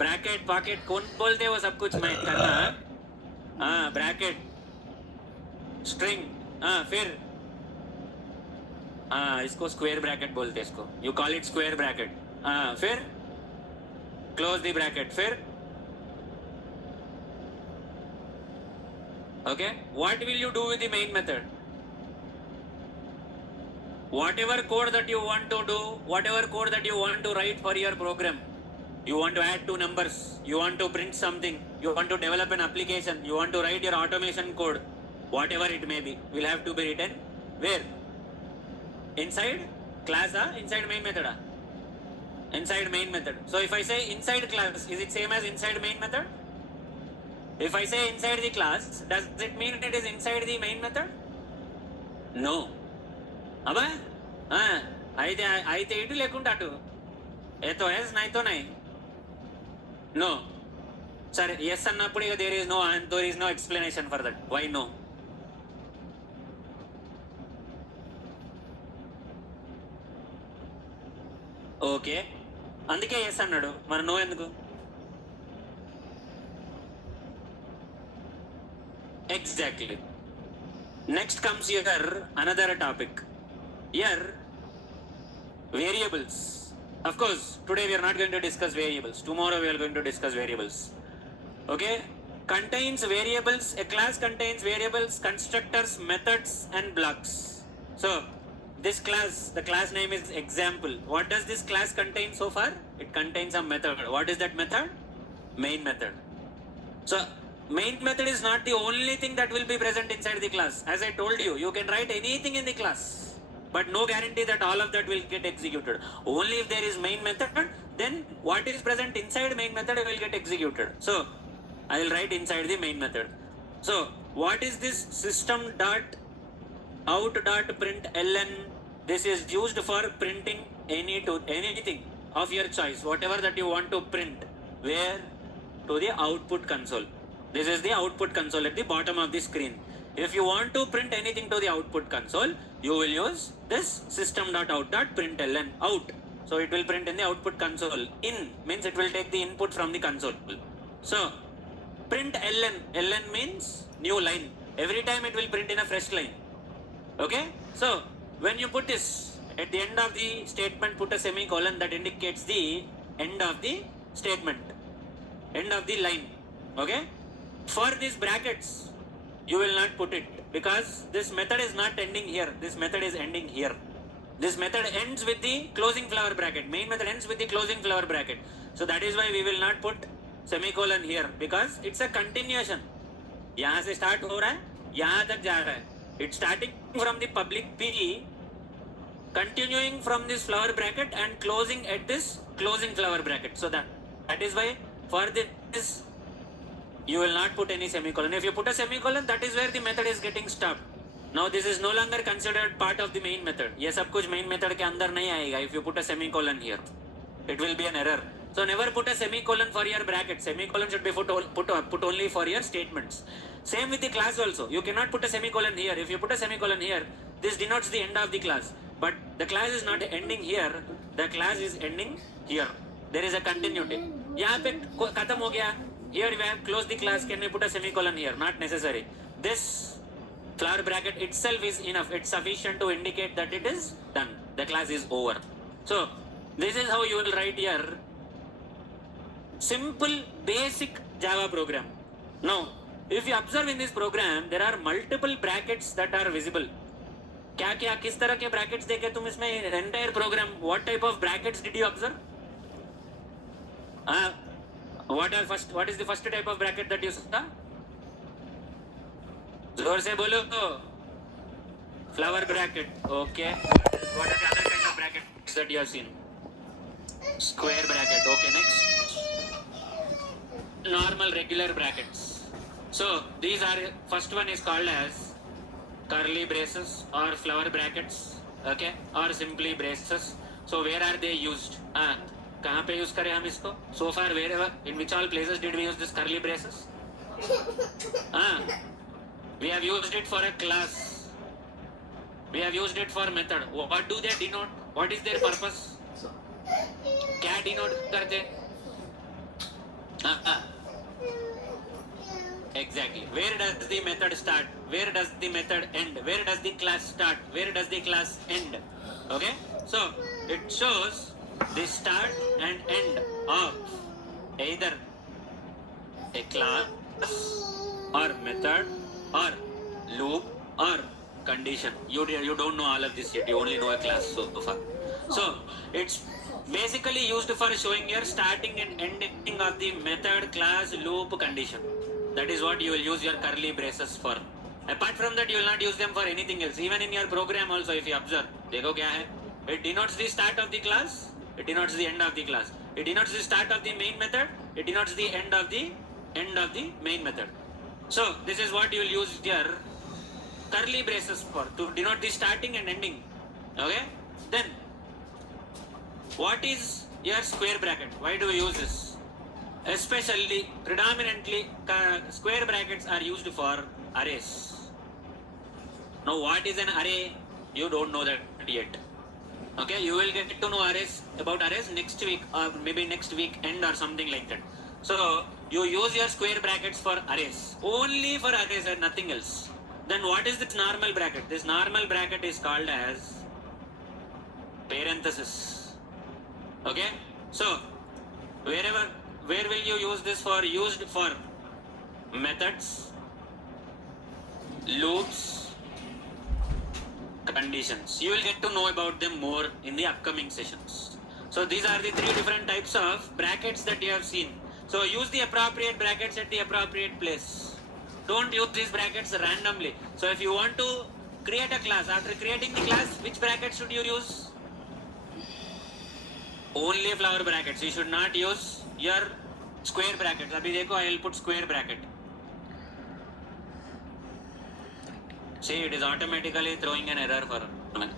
ब्रैकेट पॉकेट. कौन बोलते वो सब कुछ मैं करना. हाँ ब्रैकेट स्ट्रिंग. हाँ फिर हाँ इसको स्क्वायर ब्रैकेट बोलते हैं इसको. You call it square bracket. हाँ फिर क्लोज द ब्रैकेट. फिर okay, what will you do with the main method? Whatever code that you want to do, whatever code that you want to write for your program, you want to add two numbers, you want to print something, you want to develop an application, you want to write your automation code, whatever it may be, will have to be written where? Inside class, inside main method, inside main method. So if I say inside class, is it same as inside main method? If I say inside the class, does it mean it is inside the main method? No. అబ్బా అయితే ఇటు లేకుండా అటు, ఏతో yes నైతో నై. No సరే, yes అన్నప్పుడు ఇక there is no explanation for that. Why no? Okay, అందుకే ఎస్ అన్నాడు, మరి నో ఎందుకు? Exactly. Next comes here another topic. Here variables. Of course, today we are not going to discuss variables. Tomorrow we are going to discuss variables. Okay? Contains variables. A class contains variables, constructors, methods and blocks. So this class, the class name is example. What does this class contain so far? It contains a method. What is that method? Main method. So main method is not the only thing that will be present inside the class. As I told you, you can write anything in the class, but no guarantee that all of that will get executed. Only if there is main method, then what is present inside main method will get executed. So I will write inside the main method. So what is this system dot out dot println? This is used for printing anything of your choice, whatever that you want to print. Where? To the output console. This is the output console at the bottom of the screen. If you want to print anything to the output console, you will use this system.out.println out. So it will print in the output console. In means it will take the input from the console. So println, ln means new line. Every time it will print in a fresh line. Okay? So when you put this at the end of the statement, put a semicolon that indicates the end of the statement, end of the line. Okay? For these brackets, you will not put it because this method is not ending here. This method is ending here. This method ends with the closing flower bracket. Main method ends with the closing flower bracket. So that is why we will not put semicolon here because it's a continuation. यहाँ से start हो रहा है, यहाँ तक जा रहा है. It's starting from the public P, continuing from this flower bracket and closing at this closing flower bracket. So that is why for this you will not put any semicolon. If you put a semicolon, that is where the method is getting stopped. Now this is no longer considered part of the main method. ये सब कुछ main method के अंदर नहीं आएगा. If you put a semicolon here, it will be an error. So never put a semicolon for your bracket. Semicolon should be put only for your statements. Same with the class also. You cannot put a semicolon here. If you put a semicolon here, this denotes the end of the class. But the class is not ending here. The class is ending here. There is a continuity. यहाँ पे खत्म हो गया. Here we have closed the class. Can we put a semicolon here? Not necessary. This flower bracket itself is enough. It's sufficient to indicate that it is done. The class is over. So this is how you will write your simple basic Java program. Now if you observe in this program, there are multiple brackets that are visible. क्या क्या किस तरह के brackets देखे तुम इसमें? Entire program. What type of brackets did you observe? What is the first type of bracket that you saw? जोर से बोलो. Flower bracket. Okay. What are the other kind of brackets that you have seen? square bracket. Okay, next, normal regular brackets. So these are, first one is called as curly braces or flower brackets, okay, or simply braces. So where are they used? कहाँ पे use करें हम इसको? So far wherever, in which all places did we use this curly braces? We have used it for a class. We have used it for method. What do they denote? What is their purpose? क्या denote करते? Exactly. Where does the method start? Where does the method end? Where does the class start? Where does the class end? Okay? So, it shows the start and end of either a class or method or loop or condition. You don't know all of this yet. You only know a class so far. So, it's basically used for showing your starting and ending of the method, class, loop, condition. That is what you will use your curly braces for. Apart from that, you will not use them for anything else. Even in your program also, if you observe, देखो क्या है? It denotes the start of the class. It denotes the end of the class. It denotes the start of the main method. It denotes the end of the main method. So this is what you will use your curly braces for, to denote the starting and ending. Okay? Then what is your square bracket? Why do we use this? Especially, predominantly, square brackets are used for arrays. Now, what is an array? You don't know that yet. Okay, you will get to know about arrays next week, or maybe next week end or something like that. So, you use your square brackets for arrays. Only for arrays and nothing else. Then what is this normal bracket? This normal bracket is called as parenthesis. Okay, so where will you use this for? Used for methods, loops, conditions. You will get to know about them more in the upcoming sessions. So these are the three different types of brackets that you have seen. So use the appropriate brackets at the appropriate place. Don't use these brackets randomly. So if you want to create a class, after creating the class, which bracket should you use? Only flower brackets. You should not use your square brackets. Abhi dekho, I will put square bracket. See, it is automatically throwing an error for me.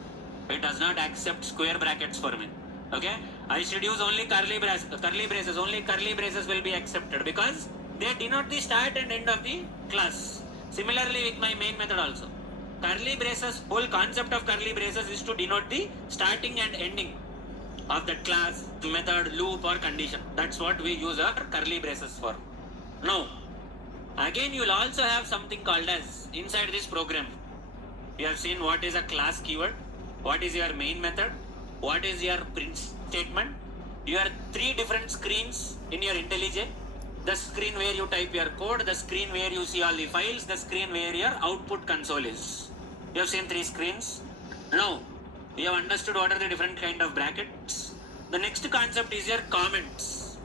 It does not accept square brackets for me. Okay? I should use only curly braces. Only curly braces will be accepted because they denote the start and end of the class. Similarly with my main method also. Curly braces, whole concept of curly braces is to denote the starting and ending of that class, method, loop or condition. That's what we use our curly braces for. Now, again you will also have something called as, inside this program, you have seen what is a class keyword, what is your main method, what is your print statement. You have three different screens in your IntelliJ. The screen where you type your code, the screen where you see all the files, the screen where your output console is. You have seen three screens. Now, we have understood what are the different kind of brackets. The next concept is your comments.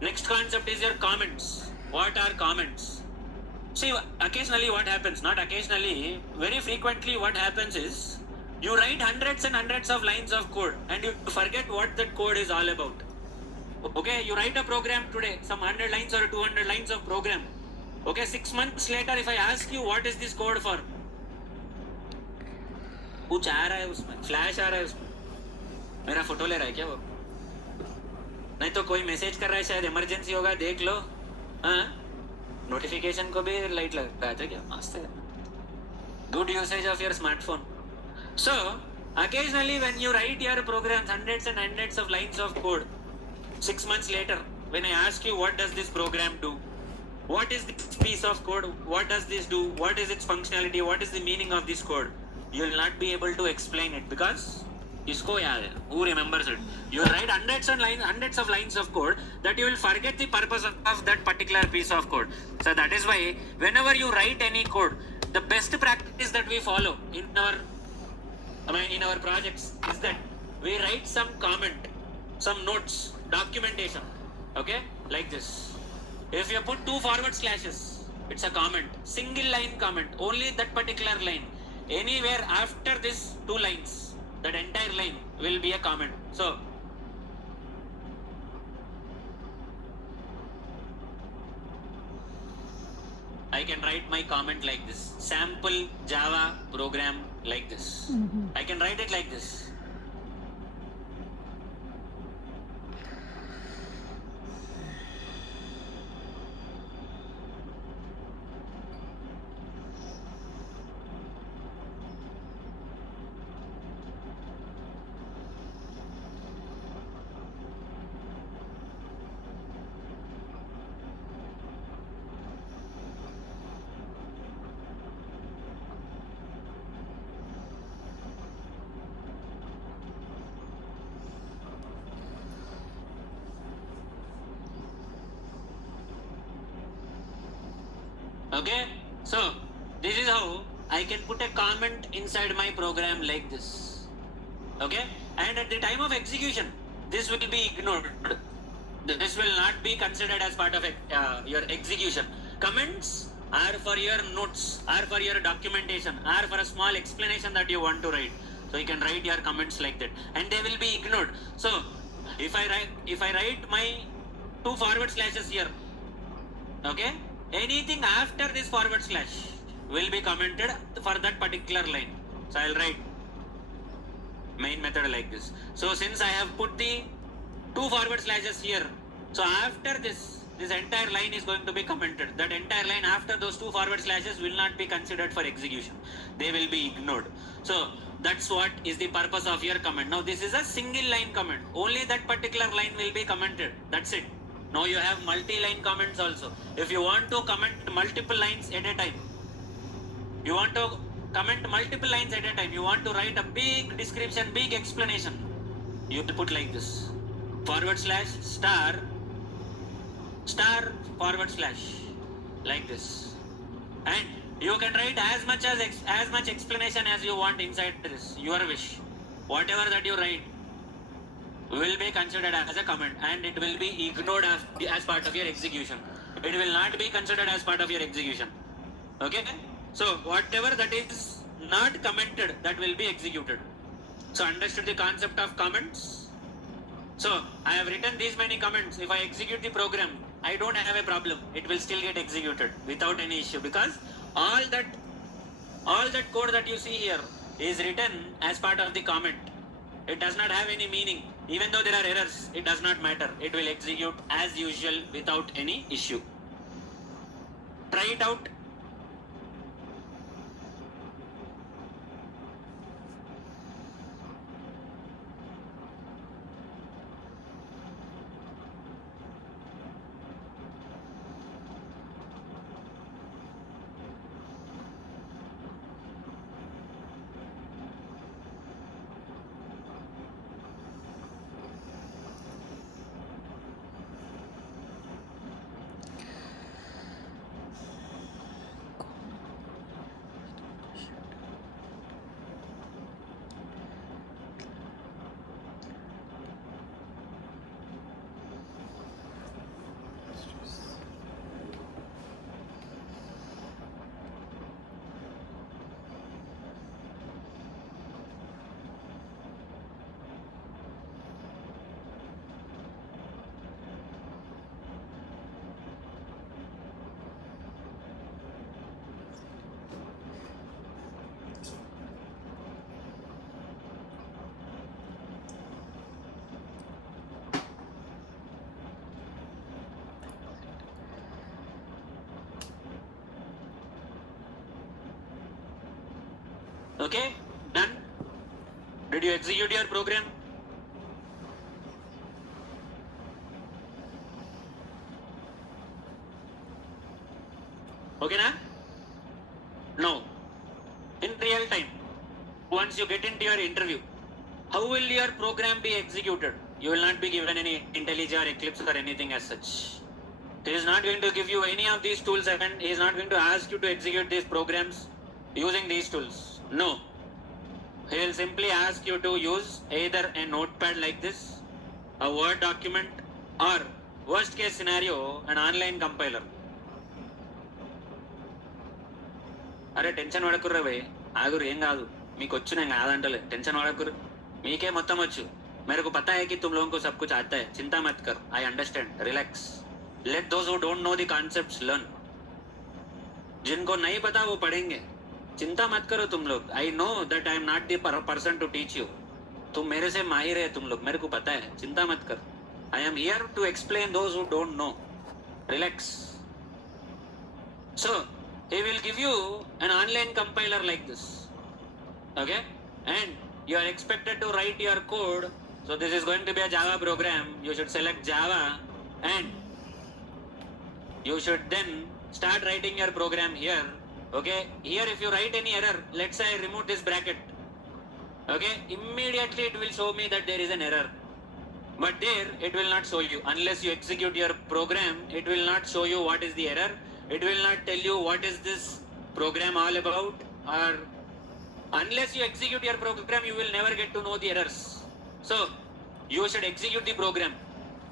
Next concept is your comments. What are comments? See, occasionally what happens, not occasionally, very frequently what happens is, you write hundreds and hundreds of lines of code and you forget what that code is all about. Okay, you write a program today, some 100 lines or 200 lines of program. Okay, 6 months later if I ask you what is this code for, कुछ आ रहा है उसमें, flash आ रहा है उसमें, मेरा photo ले रहा है क्या वो? नहीं तो कोई मैसेज कर रहा है, शायद इमरजेंसी होगा, देख लो. हाँ, नोटिफिकेशन को भी लाइट लगा था क्या? मस्त है. Good usage of your smartphone. So, occasionally when you write your programs, hundreds and hundreds of lines of code, 6 months later, when I ask you what does this program do, what is this piece of code, what does this do, what is its functionality, what is the meaning of this code, you will not be able to explain it because isko yaad hai. Who remembers it? You will write hundreds of lines of code that you will forget the purpose of that particular piece of code. So that is why whenever you write any code, the best practice that we follow in our projects is that we write some comment, some notes, documentation. Okay, like this. If you put 2 forward slashes, it's a comment. Single line comment, only that particular line. Anywhere after this 2 lines, that entire line will be a comment. So, I can write my comment like this. Sample Java program like this. I can write it like this. Okay, so this is how I can put a comment inside my program like this. Okay, and at the time of execution, this will be ignored. This will not be considered as part of your execution. Comments are for your notes, are for your documentation, are for a small explanation that you want to write. So you can write your comments like that, and they will be ignored. So if I write my 2 forward slashes here, okay, anything after this forward slash will be commented for that particular line. So I'll write main method like this. So since I have put the 2 forward slashes here, so after this entire line is going to be commented. That entire line after those 2 forward slashes will not be considered for execution. They will be ignored. So that's what is the purpose of your comment. Now this is a single line comment. Only that particular line will be commented. That's it. Now you have multi-line comments also. If you want to comment multiple lines at a time, you want to comment multiple lines at a time, you want to write a big description, big explanation, you will put like this: forward slash star star forward slash, like this. And you can write as much explanation as you want inside this, your wish. Whatever that you write will be considered as a comment, and it will be ignored as part of your execution. It will not be considered as part of your execution. Okay, so whatever that is not commented, that will be executed. So understood the concept of comments? So I have written these many comments. If I execute the program, I don't have a problem. It will still get executed without any issue, because all that code that you see here is written as part of the comment. It does not have any meaning. Even though there are errors, it does not matter. It will execute as usual without any issue. Try it out. Okay, done. Did you execute your program? Okay, na? Now, in real time, once you get into your interview, how will your program be executed? You will not be given any IntelliJ or Eclipse or anything as such. He is not going to give you any of these tools, and he is not going to ask you to execute these programs using these tools. No. He will simply ask you to use either a notepad like this, a Word document, or worst case scenario, an online compiler. అరే tension పడకుర్రా భయ్, ఆగురు, ఏం కాదు, మీకు వచ్చు, నేను కాదంటలే, tension పడకురు, మీకే మొత్తం వచ్చు. मेरे को पता है कि तुम लोगों को सब कुछ आता है, चिंता मत कर. I understand. Relax. Let those who don't know the concepts learn. जिनको नहीं पता वो पढ़ेंगे, चिंता मत करो तुम लोग. I know that I am not the person to teach you. तुम मेरे से माहिर है तुम लोग, मेरे को पता है, चिंता मत कर. I am here to explain those who don't know. Relax. So he will give you an online compiler like this, okay, and you are expected to write your code. So this is going to be a Java program. You should select Java and you should then start writing your program here. Okay, here if you write any error, let's say I remove this bracket, okay, immediately it will show me that there is an error. But there it will not show you unless you execute your program. It will not show you what is the error. It will not tell you what is this program all about, or unless you execute your program you will never get to know the errors. So you should execute the program.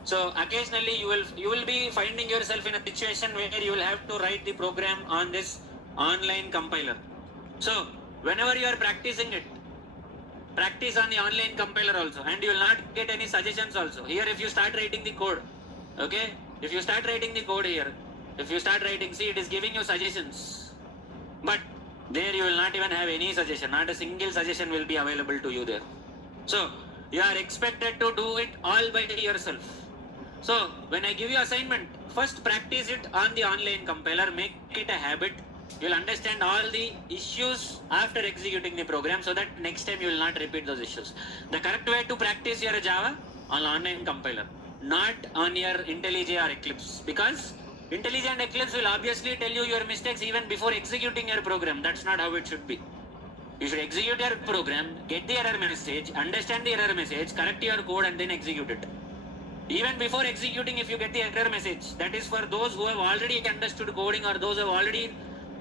So occasionally you will be finding yourself in a situation where you will have to write the program on this online compiler. So whenever you are practicing it, practice on the online compiler also, and you will not get any suggestions also. Here if you start writing the code, okay, if you start writing the code here, if you start writing, see, it is giving you suggestions, but there you will not even have any suggestion. Not a single suggestion will be available to you there. So you are expected to do it all by yourself. So when I give you assignment, first practice it on the online compiler, make it a habit. You will understand all the issues after executing the program, so that next time you will not repeat those issues. The correct way to practice your Java on online compiler, not on your IntelliJ or Eclipse, because IntelliJ and Eclipse will obviously tell you your mistakes even before executing your program. That's not how it should be. You should execute your program, get the error message, understand the error message, correct your code, and then execute it. Even before executing, if you get the error message, that is for those who have already understood coding, or those who are already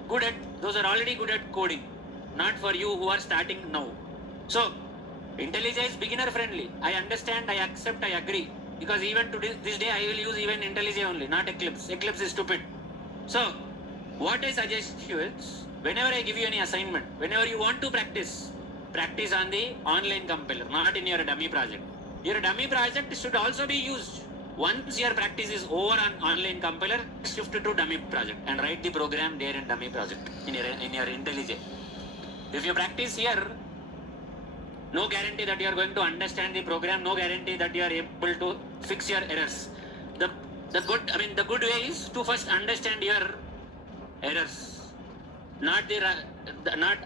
good at coding, not for you who are starting now. So IntelliJ is beginner friendly. I understand, I accept, I agree, because even to this day I will use even IntelliJ only, not Eclipse. Eclipse is stupid. So what I suggest you is, whenever I give you any assignment, whenever you want to practice on the online compiler, not in your dummy project. Your dummy project should also be used. Once your practice is over on online compiler, shift to dummy project and write the program there in dummy project in your IntelliJ. If you practice here, no guarantee that you are going to understand the program, no guarantee that you are able to fix your errors. The good way is to first understand your errors, not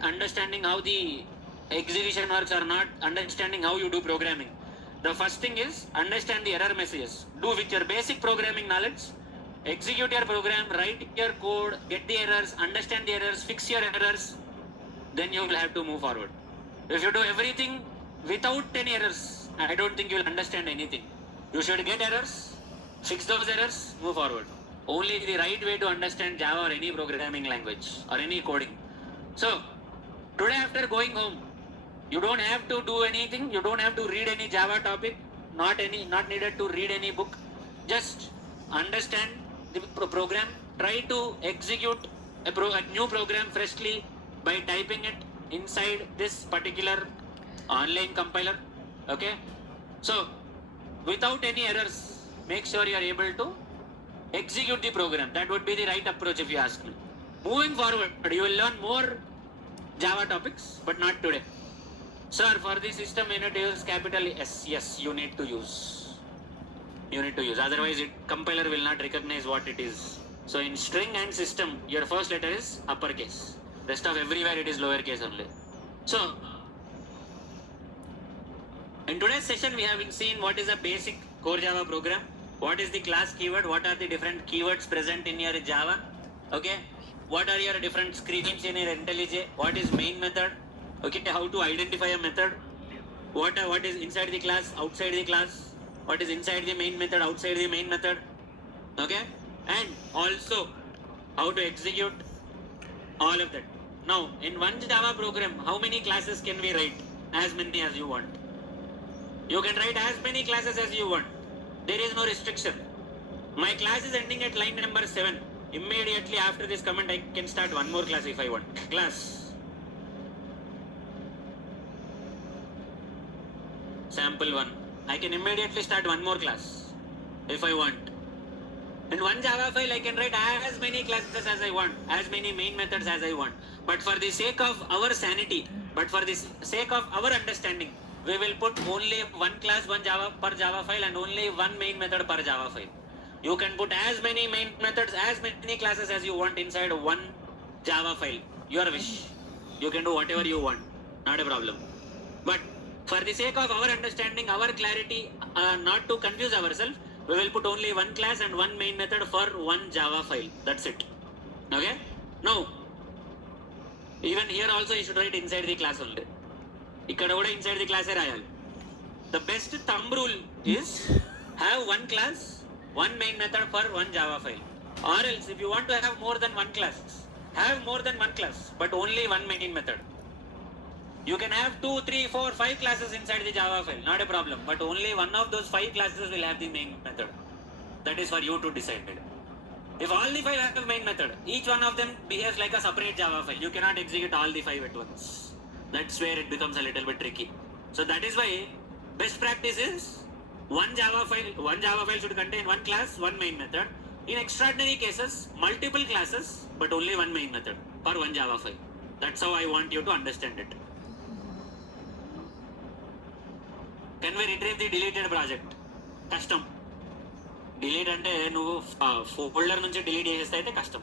understanding how the execution works, or not understanding how you do programming. The first thing is understand the error messages. Do with your basic programming knowledge, execute your program, write your code, get the errors, understand the errors, fix your errors, then you will have to move forward. If you do everything without any errors, I don't think you will understand anything. You should get errors, fix those errors, move forward. Only the right way to understand Java or any programming language or any coding. So today after going home, you don't have to do anything. You don't have to read any Java topic. Not needed to read any book. Just understand the program. Try to execute a new program freshly by typing it inside this particular online compiler. Okay. So without any errors, make sure you are able to execute the program. That would be the right approach if you ask me. Moving forward, you will learn more Java topics, but not today. Sir, for the system you need to use capital S. Yes, you need to use. Otherwise, compiler will not recognize what it is. So in string and system, your first letter is uppercase. Rest of everywhere it is lowercase only. So in today's session, we have seen what is a basic core Java program. What is the class keyword? What are the different keywords present in your Java? Okay. What are your different screens in your IntelliJ? What is main method? Okay, how to identify a method? What is inside the class, outside the class? What is inside the main method, outside the main method? Okay, and also how to execute all of that. Now, in one Java program, how many classes can we write? As many as you want. You can write as many classes as you want. There is no restriction. My class is ending at line number 7. Immediately after this comment, I can start one more class if I want. Class sample 1. I can immediately start one more class if I want. In one Java file, I can write as many classes as I want, as many main methods as I want. But for the sake of our sanity, but for the sake of our understanding, we will put only one class, one Java per Java file, and only one main method per Java file. You can put as many main methods, as many classes as you want inside one Java file. Your wish. You can do whatever you want. Not a problem. But for the sake of our understanding, our clarity, not to confuse ourselves, we will put only one class and one main method for one Java file. That's it. Okay? Now, even here also you should write inside the class only. ఇక్కడ కూడా inside the class రాయాలి. The best thumb rule is have one class, one main method for one Java file. Or else if you want to have more than one class, have more than one class, but only one main method. You can have 2, 3, 4, 5 classes inside the Java file, not a problem. But only one of those 5 classes will have the main method. That is for you to decide. If all the 5 have the main method, each one of them behaves like a separate Java file. You cannot execute all the 5 at once. That's where it becomes a little bit tricky. So that is why best practice is one Java file should contain one class, one main method. In extraordinary cases, multiple classes, but only one main method for one Java file. That's how I want you to understand it. Can we retrieve the deleted project? కష్టం. Delete అంటే నువ్వు folder నుంచి delete చేసేస్తే అయితే కష్టం.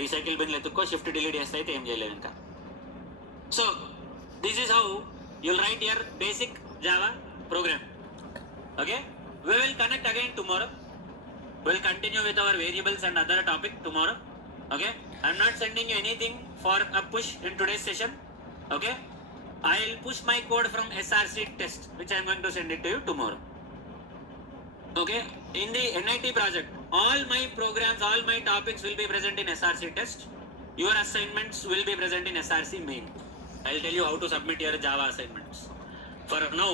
Recycle బిన్లు ఎత్తుక్కో, shift delete చేస్తే అయితే ఏం చేయలేవు ఇంకా. So this is how you'll right your basic Java programme. Okay, we will connect again tomorrow. We will continue with our variables and other topic tomorrow. Okay, I am not sending you anything for a push in today's session. Okay, I will push my code from SRC test, which I am going to send it to you tomorrow. Okay, in the NIT project, all my programs, all my topics will be present in SRC test. Your assignments will be present in SRC main. I will tell you how to submit your Java assignments. For now,